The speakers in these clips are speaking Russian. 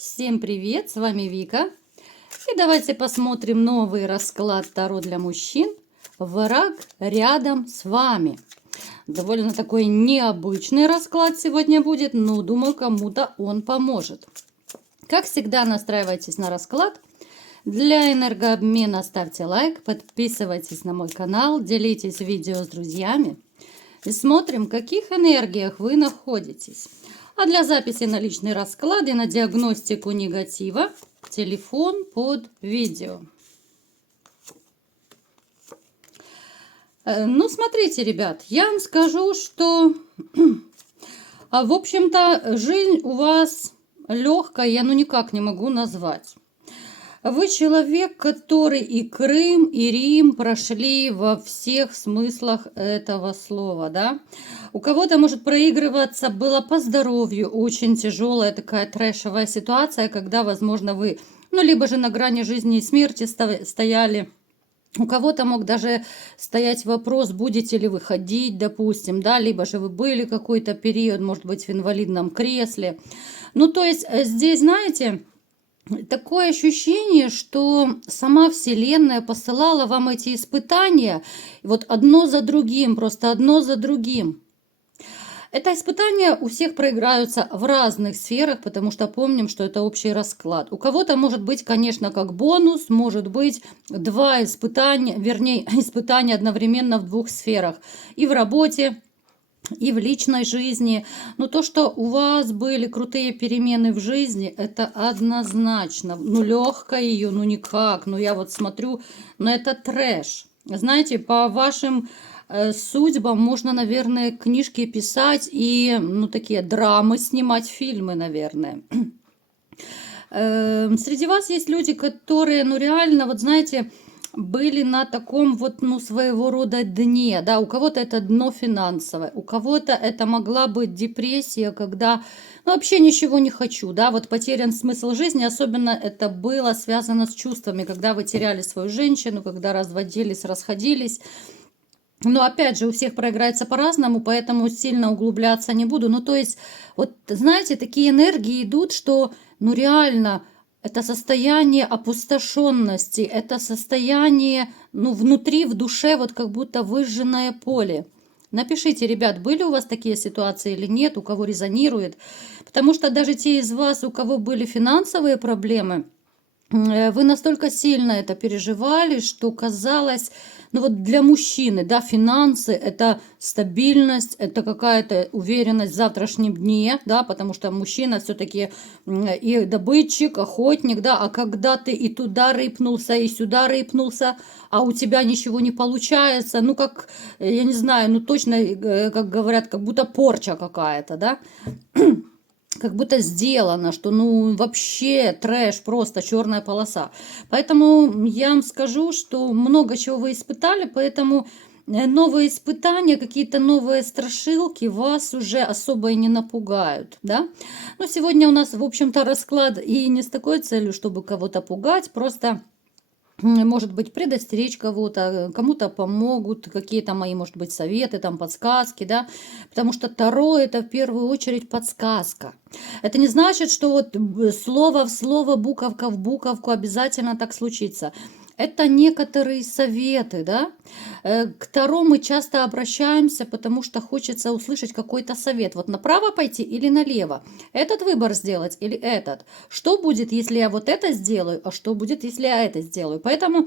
Всем привет, с вами Вика. И давайте посмотрим новый расклад Таро для мужчин. Враг рядом с вами. Довольно такой необычный расклад сегодня будет, но думаю, кому-то он поможет. Как всегда, настраивайтесь на расклад. Для энергообмена ставьте лайк, подписывайтесь на мой канал, делитесь видео с друзьями. И смотрим, в каких энергиях вы находитесь. А для записи на личный расклад и на диагностику негатива телефон под видео. Ну, смотрите, ребят, я вам скажу, что, в общем-то, жизнь у вас легкая, я никак не могу назвать. Вы человек, который и Крым, и Рим прошли во всех смыслах этого слова, да? У кого-то может проигрываться было по здоровью очень тяжелая такая трэшевая ситуация, когда, возможно, вы, либо же на грани жизни и смерти стояли. У кого-то мог даже стоять вопрос, будете ли вы ходить, допустим, да, либо же вы были какой-то период, может быть, в инвалидном кресле. То есть здесь, знаете, такое ощущение, что сама Вселенная посылала вам эти испытания, вот одно за другим, просто одно за другим. Это испытания у всех проиграются в разных сферах, потому что помним, что это общий расклад. У кого-то может быть, конечно, как бонус, может быть два испытания, вернее, испытания одновременно в двух сферах. И в работе, и в личной жизни. Но то, что у вас были крутые перемены в жизни, это однозначно. Легкое ее, никак. Я вот смотрю, это трэш. Знаете, по вашим судьбам можно, наверное, книжки писать и, такие драмы снимать, фильмы, наверное. Среди вас есть люди, которые, реально, вот знаете, были на таком вот, своего рода дне, да, у кого-то это дно финансовое, у кого-то это могла быть депрессия, когда, вообще ничего не хочу, да, вот потерян смысл жизни, особенно это было связано с чувствами, когда вы теряли свою женщину, когда разводились, расходились. Но опять же, у всех проиграется по-разному, поэтому сильно углубляться не буду. То есть, вот знаете, такие энергии идут, что, реально, это состояние опустошенности, это состояние, внутри, в душе, вот как будто выжженное поле. Напишите, ребят, были у вас такие ситуации или нет, у кого резонирует. Потому что даже те из вас, у кого были финансовые проблемы, вы настолько сильно это переживали, что казалось, вот для мужчины, да, финансы – это стабильность, это какая-то уверенность в завтрашнем дне, да, потому что мужчина все-таки и добытчик, охотник, да, а когда ты и туда рыпнулся, и сюда рыпнулся, а у тебя ничего не получается, как, я не знаю, точно, как говорят, как будто порча какая-то, да, как будто сделано, что вообще трэш, просто черная полоса. Поэтому я вам скажу, что много чего вы испытали, поэтому новые испытания, какие-то новые страшилки вас уже особо и не напугают, да. Но сегодня у нас, в общем-то, расклад и не с такой целью, чтобы кого-то пугать, просто может быть, предостеречь кого-то, кому-то помогут, какие-то мои, может быть, советы, там, подсказки, да, потому что Таро – это в первую очередь подсказка. Это не значит, что вот слово в слово, буковка в буковку обязательно так случится. Это некоторые советы, да. К Таро мы часто обращаемся, потому что хочется услышать какой-то совет. Вот направо пойти или налево? Этот выбор сделать или этот? Что будет, если я вот это сделаю, а что будет, если я это сделаю? Поэтому,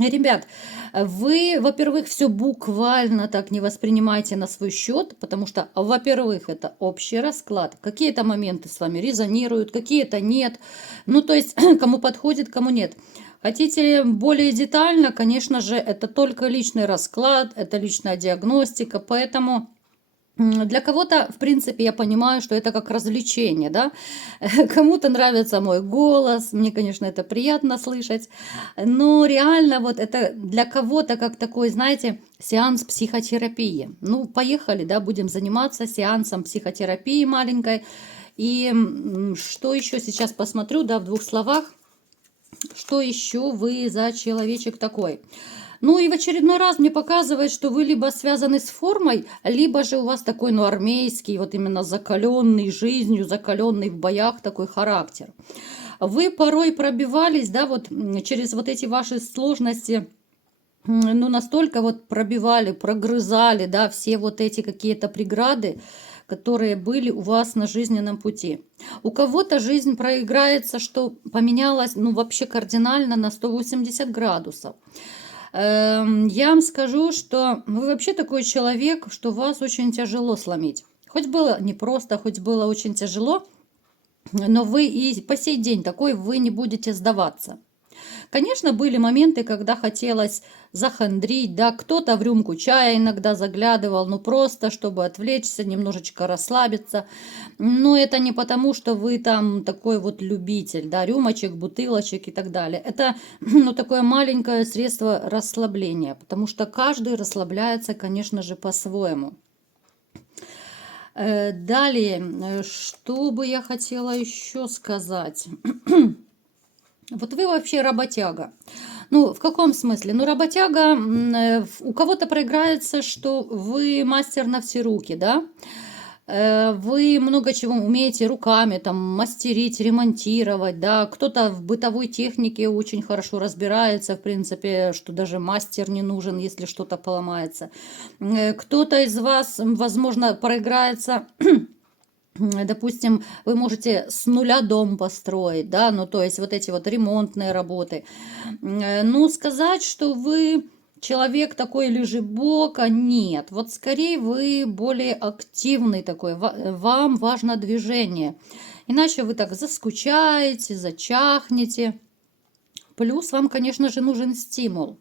ребят, вы, во-первых, все буквально так не воспринимайте на свой счет, потому что, во-первых, это общий расклад. Какие-то моменты с вами резонируют, какие-то нет. То есть, кому подходит, кому нет. Хотите более детально, конечно же, это только личный расклад, это личная диагностика, поэтому для кого-то, в принципе, я понимаю, что это как развлечение, да, кому-то нравится мой голос, мне, конечно, это приятно слышать, но реально вот это для кого-то как такой, знаете, сеанс психотерапии. Поехали, да, будем заниматься сеансом психотерапии маленькой. И что еще сейчас посмотрю, да, в двух словах. Что еще вы за человечек такой? Ну и в очередной раз мне показывает, что вы либо связаны с формой, либо же у вас такой, ну, армейский, вот именно закаленный жизнью, закаленный в боях такой характер. Вы порой пробивались, да, вот через вот эти ваши сложности, ну, настолько вот пробивали, прогрызали, да, все вот эти какие-то преграды, которые были у вас на жизненном пути. У кого-то жизнь проиграется, что поменялась, ну, вообще кардинально на 180 градусов. Я вам скажу, что вы вообще такой человек, что вас очень тяжело сломить. Хоть было непросто, хоть было очень тяжело, но вы и по сей день такой, вы не будете сдаваться. Конечно, были моменты, когда хотелось захандрить, да, кто-то в рюмку чая иногда заглядывал, ну просто, чтобы отвлечься, немножечко расслабиться. Но это не потому, что вы там такой вот любитель, да, рюмочек, бутылочек и так далее. Это, ну, такое маленькое средство расслабления, потому что каждый расслабляется, конечно же, по-своему. Далее, что бы я хотела еще сказать? Вот вы вообще работяга. Ну, в каком смысле? Ну, работяга, у кого-то проиграется, что вы мастер на все руки, да? Вы много чего умеете руками, там, мастерить, ремонтировать, да? Кто-то в бытовой технике очень хорошо разбирается, в принципе, что даже мастер не нужен, если что-то поломается. Кто-то из вас, возможно, проиграется. Допустим, вы можете с нуля дом построить, да, ну, то есть вот эти вот ремонтные работы. Ну, сказать, что вы человек такой лежебока, нет. Вот скорее вы более активный такой, вам важно движение. Иначе вы так заскучаете, зачахнете. Плюс вам, конечно же, нужен стимул.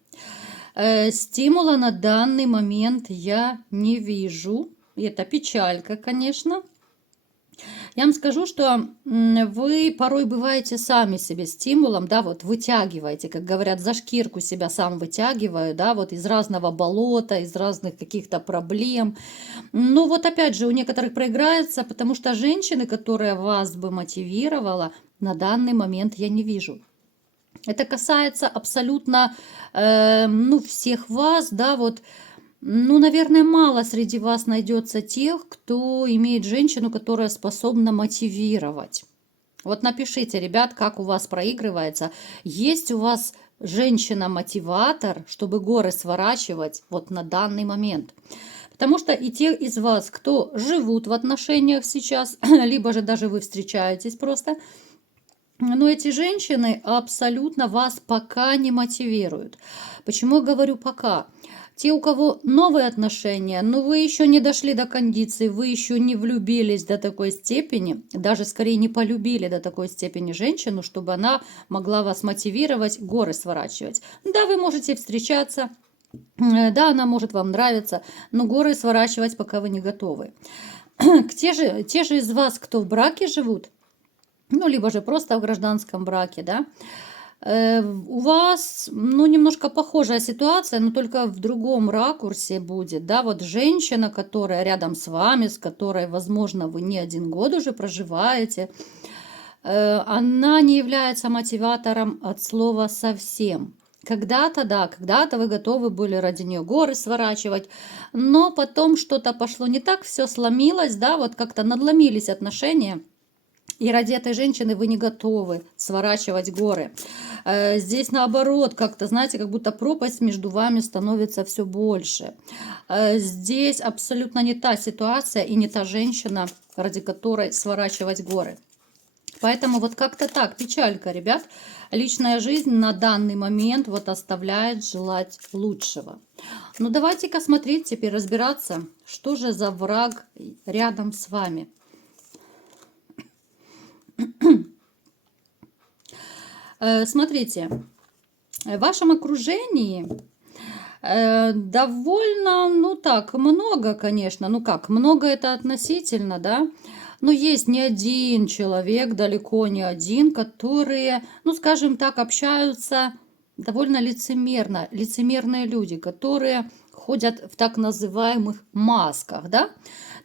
Стимула на данный момент я не вижу. И это печалька, конечно. Я вам скажу, что вы порой бываете сами себе стимулом, да, вот вытягиваете, как говорят, за шкирку себя сам вытягиваю, да, вот из разного болота, из разных каких-то проблем. Но вот опять же у некоторых проиграется, потому что женщины, которая вас бы мотивировала, на данный момент я не вижу. Это касается абсолютно, ну, всех вас, да, вот. Ну, наверное, мало среди вас найдется тех, кто имеет женщину, которая способна мотивировать. Вот напишите, ребят, как у вас проигрывается. Есть у вас женщина-мотиватор, чтобы горы сворачивать вот на данный момент. Потому что и те из вас, кто живут в отношениях сейчас, либо же даже вы встречаетесь просто, но эти женщины абсолютно вас пока не мотивируют. Почему я говорю пока? Те, у кого новые отношения, но вы еще не дошли до кондиции, вы еще не влюбились до такой степени, даже скорее не полюбили до такой степени женщину, чтобы она могла вас мотивировать, горы сворачивать. Да, вы можете встречаться, да, она может вам нравиться, но горы сворачивать пока вы не готовы. Те же из вас, кто в браке живут, ну, либо же просто в гражданском браке, да, у вас, ну, немножко похожая ситуация, но только в другом ракурсе будет, да, вот женщина, которая рядом с вами, с которой, возможно, вы не один год уже проживаете, она не является мотиватором от слова совсем. Когда-то, да, когда-то вы готовы были ради нее горы сворачивать, но потом что-то пошло не так, все сломилось, да, вот как-то надломились отношения, и ради этой женщины вы не готовы сворачивать горы. Здесь наоборот, как-то, знаете, как будто пропасть между вами становится все больше. Здесь абсолютно не та ситуация и не та женщина, ради которой сворачивать горы. Поэтому вот как-то так, печалька, ребят. Личная жизнь на данный момент вот оставляет желать лучшего. Ну давайте-ка смотреть, теперь разбираться, что же за враг рядом с вами. Смотрите, в вашем окружении довольно, ну так, много, конечно. Ну как, много это относительно, да? Но есть не один человек, далеко не один, которые, ну скажем так, общаются довольно лицемерно. Лицемерные люди, которые ходят в так называемых масках, да?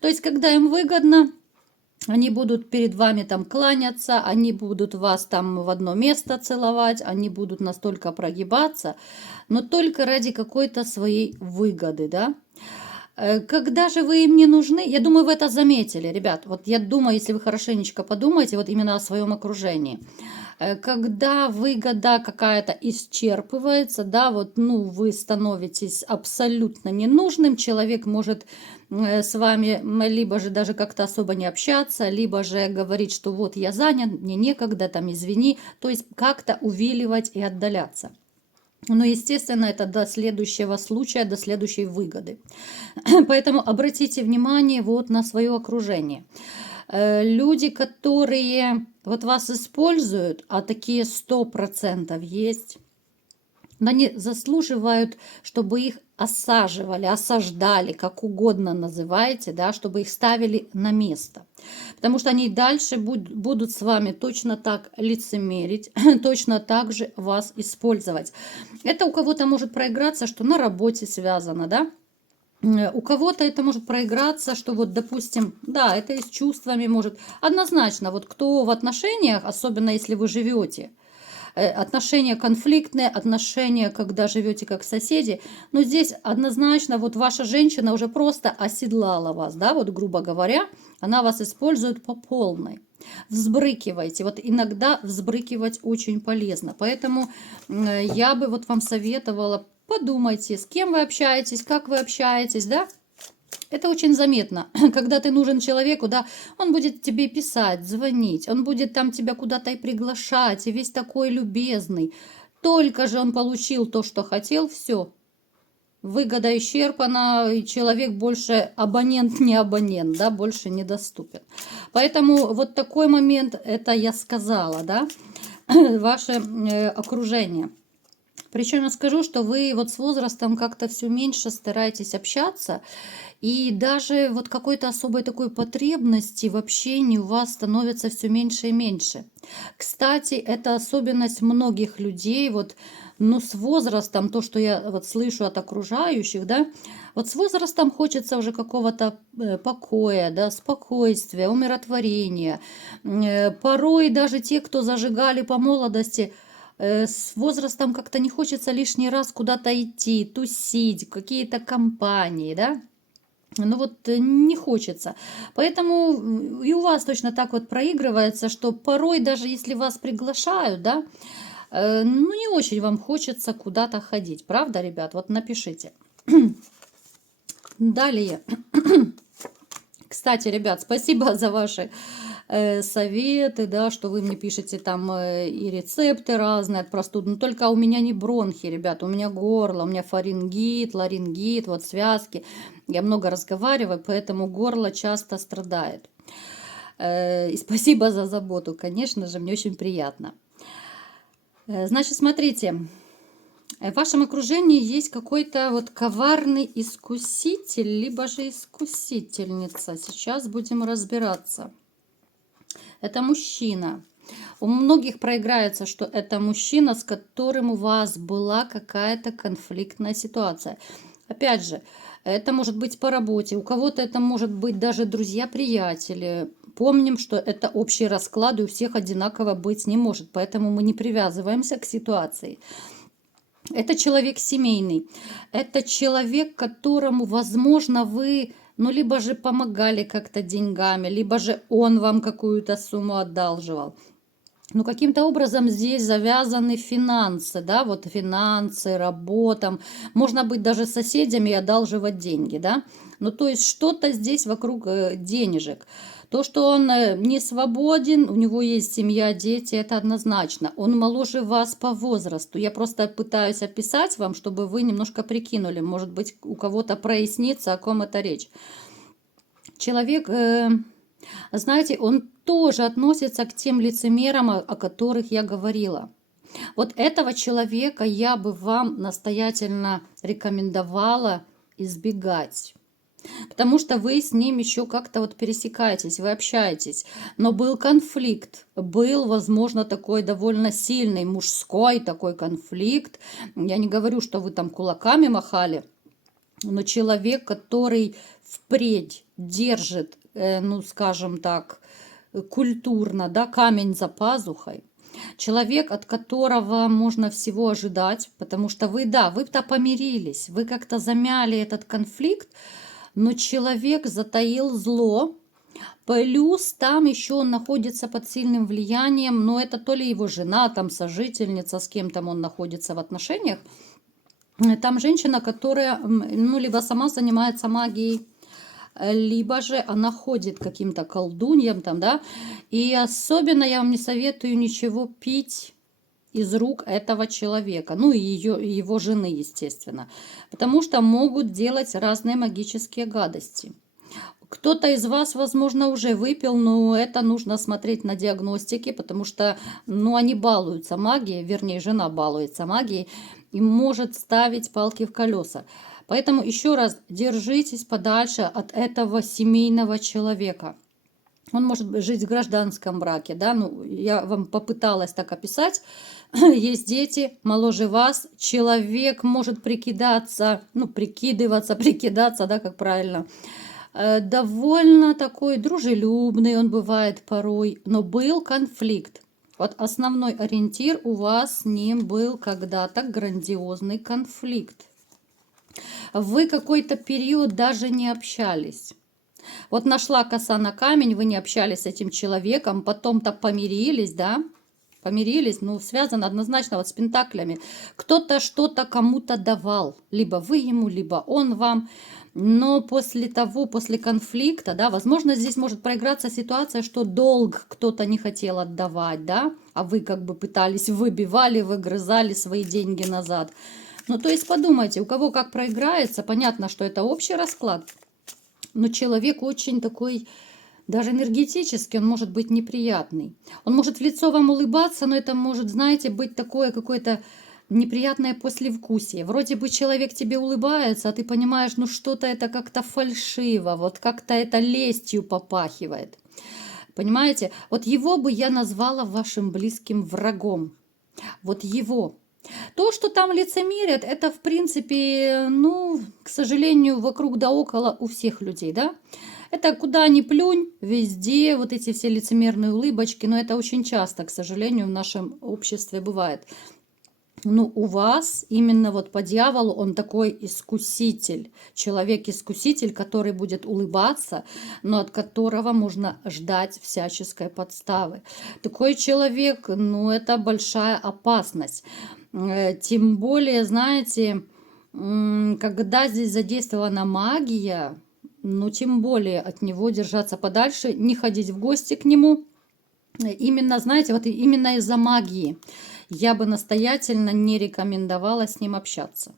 То есть, когда им выгодно, Они будут перед вами там кланяться, они будут вас там в одно место целовать, они будут настолько прогибаться, но только ради какой-то своей выгоды, да. Когда же вы им не нужны, я думаю, вы это заметили, ребят. Вот я думаю, если вы хорошенечко подумаете, вот именно о своем окружении. Когда выгода какая-то исчерпывается, да, вот, ну, вы становитесь абсолютно ненужным, человек может с вами либо же даже как-то особо не общаться, либо же говорить, что вот я занят, мне некогда, там, извини, то есть как-то увиливать и отдаляться. Но, естественно, это до следующего случая, до следующей выгоды. Поэтому обратите внимание вот на свое окружение. Люди, которые вот вас используют, а такие 100% есть, но они заслуживают, чтобы их осаживали, осаждали, как угодно называйте, да, чтобы их ставили на место. Потому что они дальше будут с вами точно так лицемерить, точно так же вас использовать. Это у кого-то может проиграться, что на работе связано, да. У кого-то это может проиграться, что вот, допустим, да, это и с чувствами может. Однозначно, вот кто в отношениях, особенно если вы живете, отношения конфликтные, отношения, когда живете как соседи, но здесь однозначно вот ваша женщина уже просто оседлала вас, да, вот грубо говоря, она вас использует по полной. Взбрыкивайте. Вот иногда взбрыкивать очень полезно. Поэтому я бы вот вам советовала, подумайте, с кем вы общаетесь, как вы общаетесь, да? Это очень заметно. Когда ты нужен человеку, да, он будет тебе писать, звонить, он будет там тебя куда-то и приглашать, и весь такой любезный. Только же он получил то, что хотел, все. Выгода исчерпана, и человек больше абонент не абонент, да, больше недоступен. Поэтому вот такой момент, это я сказала, да, ваше окружение. Причем я скажу, что вы вот с возрастом как-то все меньше стараетесь общаться, и даже вот какой-то особой такой потребности в общении у вас становится все меньше и меньше. Кстати, это особенность многих людей, вот, ну, с возрастом, то, что я вот слышу от окружающих, да, вот с возрастом хочется уже какого-то покоя, да, спокойствия, умиротворения. Порой даже те, кто зажигали по молодости, с возрастом как-то не хочется лишний раз куда-то идти, тусить, какие-то компании, да. Ну вот не хочется. Поэтому и у вас точно так вот проигрывается, что порой даже если вас приглашают, да, ну не очень вам хочется куда-то ходить. Правда, ребят? Вот напишите. Далее. Кстати, ребят, спасибо за ваши советы, да, что вы мне пишете там и рецепты разные от простуд. Но только у меня не бронхи, ребят, у меня горло, у меня фарингит, ларингит, вот связки. Я много разговариваю, поэтому горло часто страдает. И спасибо за заботу, конечно же, мне очень приятно. Значит, смотрите. В вашем окружении есть какой-то вот коварный искуситель, либо же искусительница. Сейчас будем разбираться. Это мужчина. У многих проиграется, что это мужчина, с которым у вас была какая-то конфликтная ситуация. Опять же, это может быть по работе, у кого-то это может быть даже друзья-приятели. Помним, что это общие расклады, у всех одинаково быть не может, поэтому мы не привязываемся к ситуации. Это человек семейный, это человек, которому, возможно, вы, ну, либо же помогали как-то деньгами, либо же он вам какую-то сумму одалживал. Ну, каким-то образом здесь завязаны финансы, да, вот финансы, работа. Можно быть даже соседями и одалживать деньги, да. Ну, то есть что-то здесь вокруг денежек. То, что он не свободен, у него есть семья, дети, это однозначно. Он моложе вас по возрасту. Я просто пытаюсь описать вам, чтобы вы немножко прикинули. Может быть, у кого-то прояснится, о ком это речь. Человек, знаете, он тоже относится к тем лицемерам, о которых я говорила. Вот этого человека я бы вам настоятельно рекомендовала избегать. Потому что вы с ним еще как-то вот пересекаетесь, вы общаетесь. Но был конфликт, был, возможно, такой довольно сильный мужской такой конфликт. Я не говорю, что вы там кулаками махали, но человек, который впредь держит, ну, скажем так, культурно, да, камень за пазухой. Человек, от которого можно всего ожидать, потому что вы, да, вы-то помирились, вы как-то замяли этот конфликт, но человек затаил зло, плюс там еще он находится под сильным влиянием, но это то ли его жена, там сожительница, с кем там он находится в отношениях. Там женщина, которая, ну, либо сама занимается магией, либо же она ходит к каким-то колдуньям там, да. И особенно я вам не советую ничего пить из рук этого человека, ну и его жены, естественно, потому что могут делать разные магические гадости. Кто-то из вас, возможно, уже выпил, но это нужно смотреть на диагностике, потому что, ну, они балуются магией, вернее, жена балуется магией и может ставить палки в колеса. Поэтому еще раз, держитесь подальше от этого семейного человека. Он может жить в гражданском браке, да, ну, я вам попыталась так описать. Есть дети моложе вас, человек может прикидаться, ну, прикидаться, да, как правильно. Довольно такой дружелюбный он бывает порой, но был конфликт. Вот основной ориентир у вас с ним был когда-то грандиозный конфликт. Вы какой-то период даже не общались. Вот нашла коса на камень, вы не общались с этим человеком, потом-то помирились, да? Помирились, ну, связано однозначно вот с пентаклями. Кто-то что-то кому-то давал, либо вы ему, либо он вам. Но после конфликта, да, возможно, здесь может проиграться ситуация, что долг кто-то не хотел отдавать, да, а вы как бы пытались, выгрызали свои деньги назад. Ну, то есть подумайте, у кого как проиграется, понятно, что это общий расклад, но человек очень такой, даже энергетически, он может быть неприятный. Он может в лицо вам улыбаться, но это может, знаете, быть такое какое-то неприятное послевкусие. Вроде бы человек тебе улыбается, а ты понимаешь, ну что-то это как-то фальшиво, вот как-то это лестью попахивает. Понимаете? Вот его бы я назвала вашим близким врагом. Вот его. То, что там лицемерят, это, в принципе, ну, к сожалению, вокруг да около у всех людей, да? Это куда ни плюнь, везде вот эти все лицемерные улыбочки, но это очень часто, к сожалению, в нашем обществе бывает. Ну, у вас именно вот по дьяволу он такой искуситель, человек-искуситель, который будет улыбаться, но от которого можно ждать всяческой подставы. Такой человек, ну, это большая опасность. Тем более, знаете, когда здесь задействована магия, ну, тем более от него держаться подальше, не ходить в гости к нему. Именно, знаете, вот именно из-за магии я бы настоятельно не рекомендовала с ним общаться.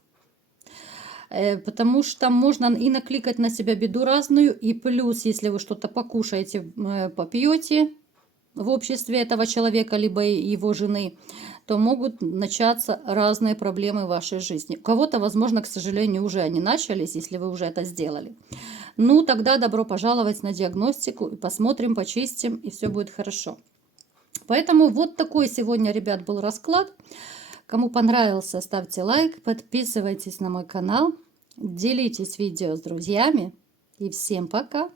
Потому что можно и накликать на себя беду разную, и плюс, если вы что-то покушаете, попьете в обществе этого человека, либо его жены, то могут начаться разные проблемы в вашей жизни. У кого-то, возможно, к сожалению, уже они начались, если вы уже это сделали. Ну, тогда добро пожаловать на диагностику, и посмотрим, почистим, и все будет хорошо. Поэтому вот такой сегодня, ребят, был расклад. Кому понравился, ставьте лайк, подписывайтесь на мой канал, делитесь видео с друзьями. И всем пока!